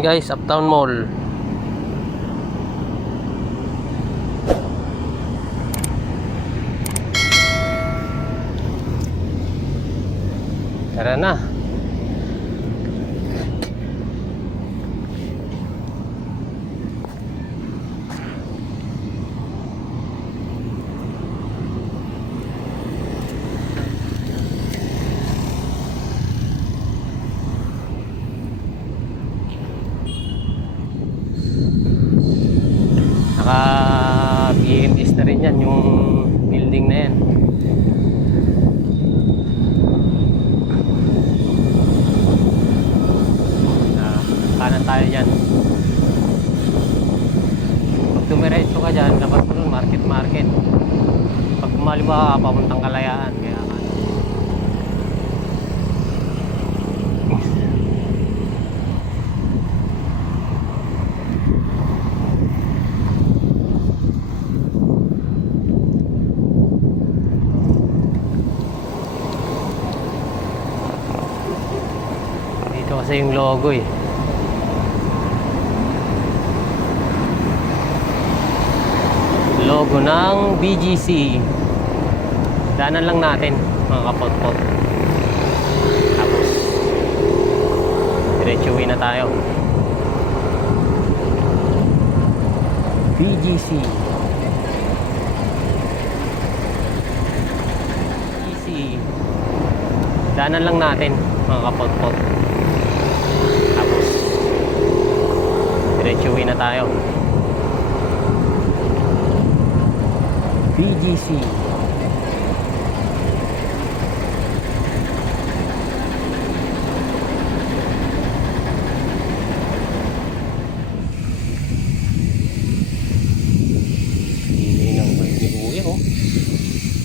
Ayan guys, Uptown Mall. Tara na. Naka-BMS na rin yan, yung building na yan. Kanan tayo dyan. Pag dumiretso ka dyan, labas mo nun, market. Pag kumaliwa ka, papuntang Kalayaan. Kaya dito kasi yung logo eh. Logo ng Bgc. Daanan lang natin mga kapotpot. Tapos diretsuhin na tayo. Bgc. Daanan lang natin mga kapotpot. Tapos diretsuhin na tayo. Bgc. Hindi nang may nibuya oh.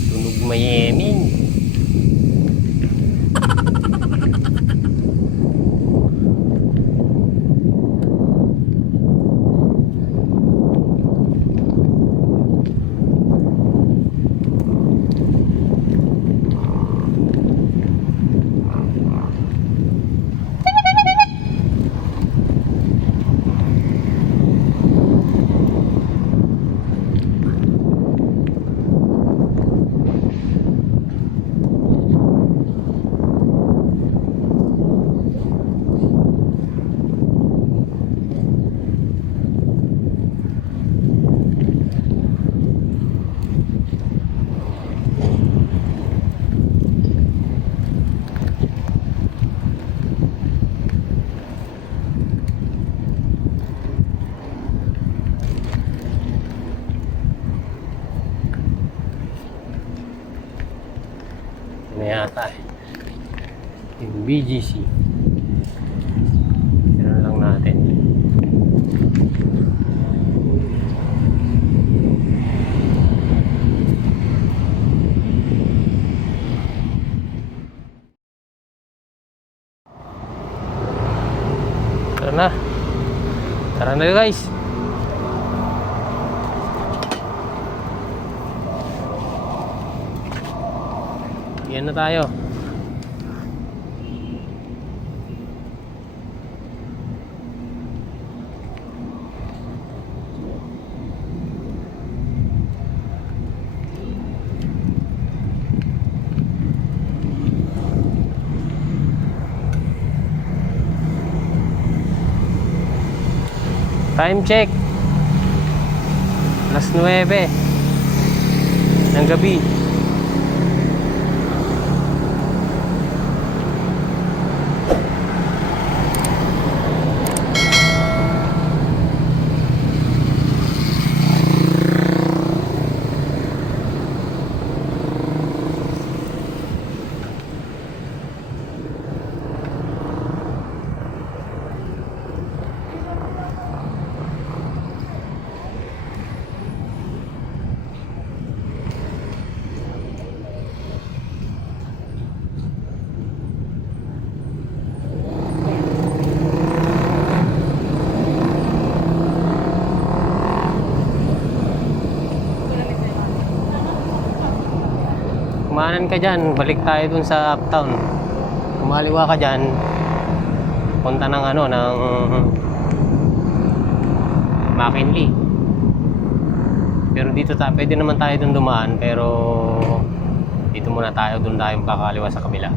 Tunog mayemin. Ano yata yung Bgc. Yan lang natin. Tara na guys. Yan na tayo. Time check. Alas 9 ng gabi. Kumanan ka dyan, balik tayo dun sa Uptown. Kumaliwa ka dyan, punta ng McKinley. Pero dito pwede naman tayo dun dumaan, pero dito muna tayo, dun tayo makakaliwa sa kabila.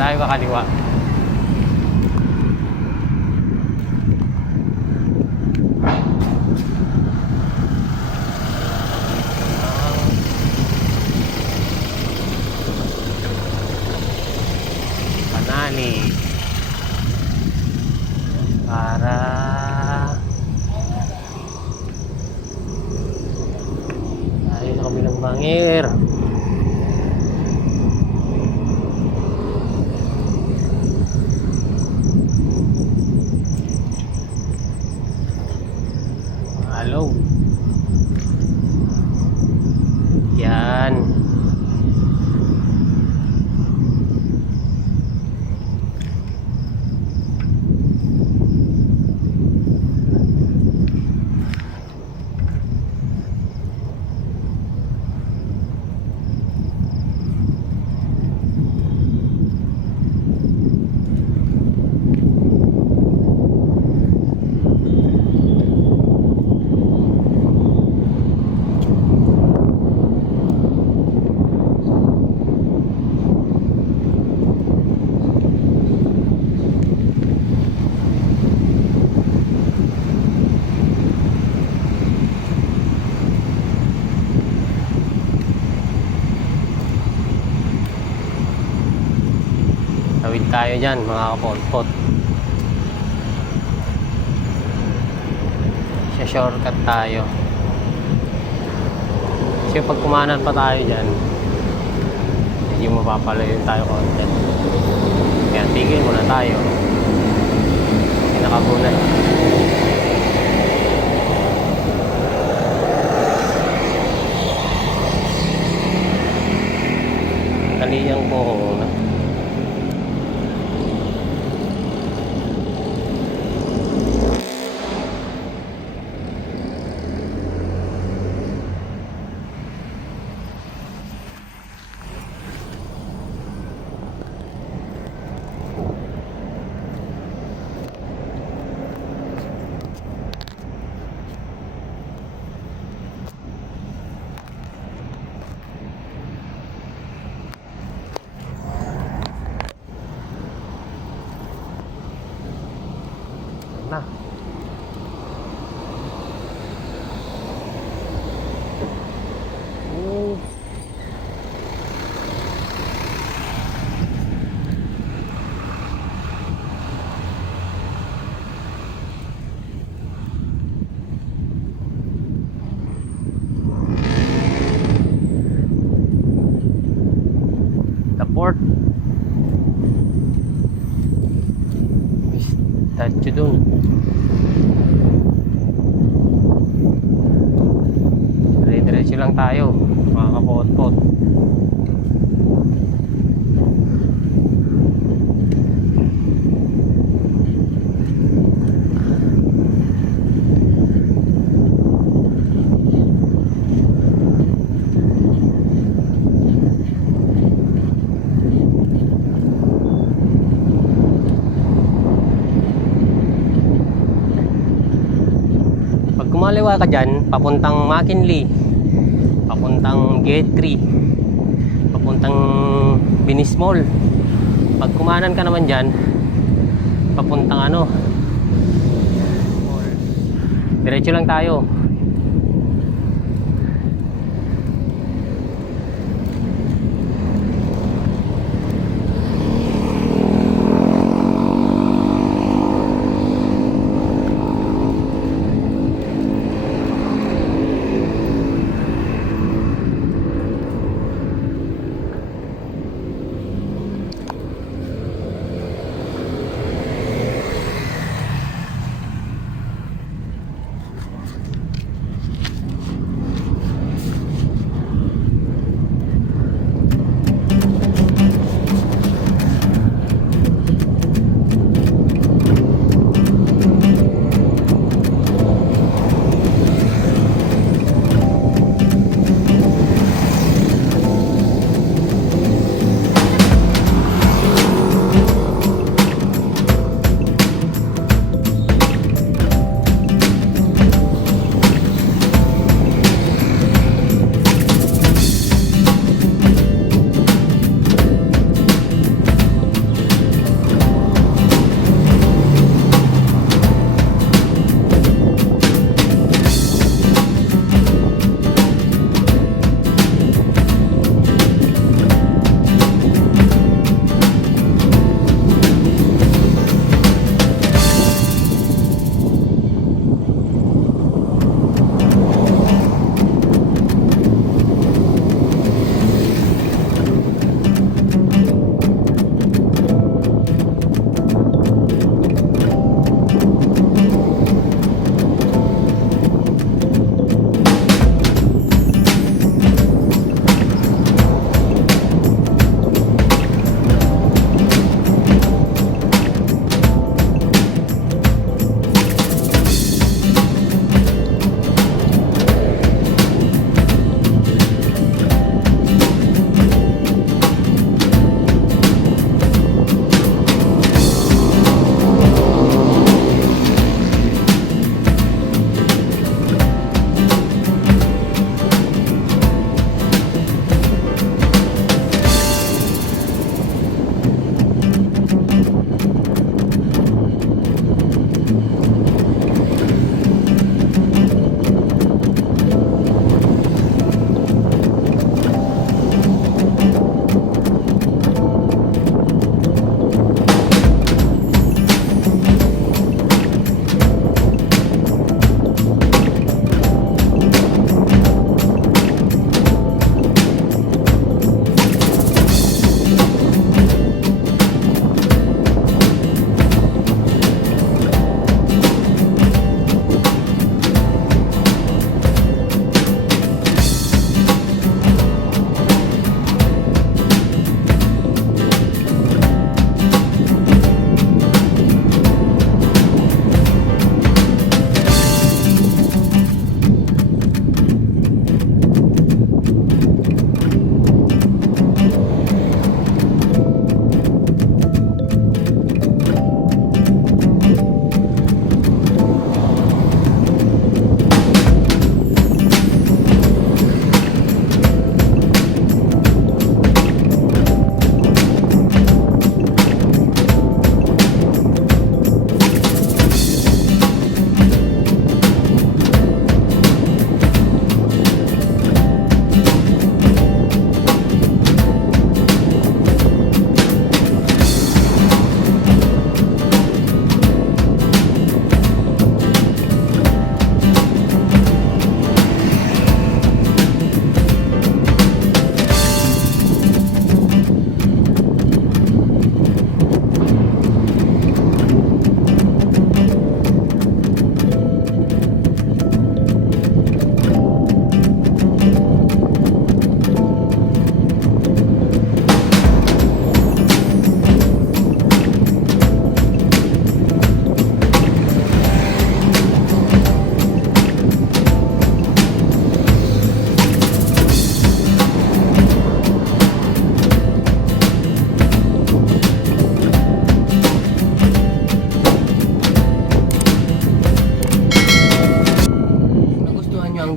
Tayo kakaliwa. Panali para tayo sa kabilang bangir. Hello. Yan. Tawid tayo dyan mga kapotpot. Shortcut tayo. Kasi pag kumanan pa tayo dyan, medyo mapapalayo tayo konti. Kaya tigil muna tayo. Pinakabunan. Kaliyang po ko muna. Na. The port. May statue dun. Diretso lang tayo mga kapotpot. Pag kumaliwa ka dyan papuntang McKinley, papuntang Gate 3, papuntang Binis Mall. Pag kumanan ka naman dyan papuntang ano, diretso lang tayo.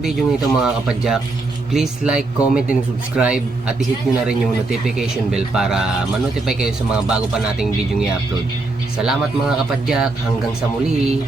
video nito mga kapadyak, please like, comment, and subscribe at i-hit nyo na rin yung notification bell para ma-notify kayo sa mga bago pa nating video i-upload. Salamat mga kapadyak, hanggang sa muli!